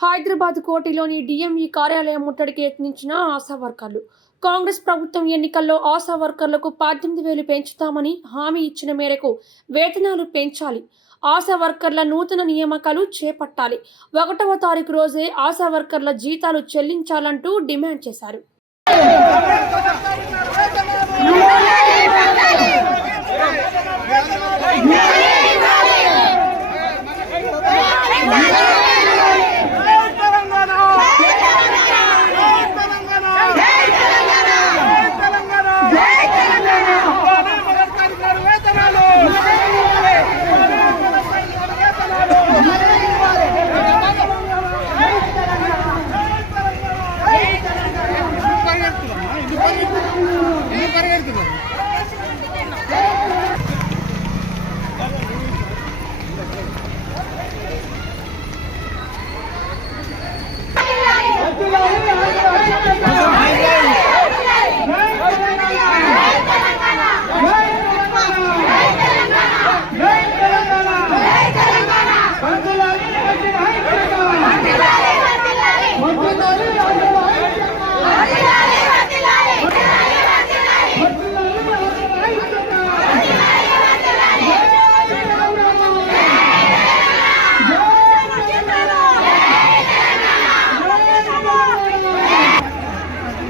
Hyderabad కోటిలోని DME కార్యాలయం ముట్టడికి యత్నించిన ఆశా వర్కర్లు. కాంగ్రెస్ ప్రభుత్వం ఎన్నికల్లో ఆశా వర్కర్లకు పద్దెనిమిది వేలు పెంచుతామని హామీ ఇచ్చిన మేరకు వేతనాలు పెంచాలి. ఆశా వర్కర్ల నూతన నియామకాలు చేపట్టాలి. ఒకటవ తారీఖు రోజే ఆశా వర్కర్ల జీతాలు చెల్లించాలంటూ డిమాండ్ చేశారు. കറങ്ങെടുക്കുന്നത്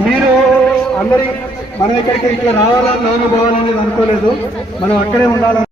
మీరు అందరి మనం ఇక్కడికి ఇట్లా రావాలని నాన్న అనుకోలేదు. మనం అక్కడే ఉండాలని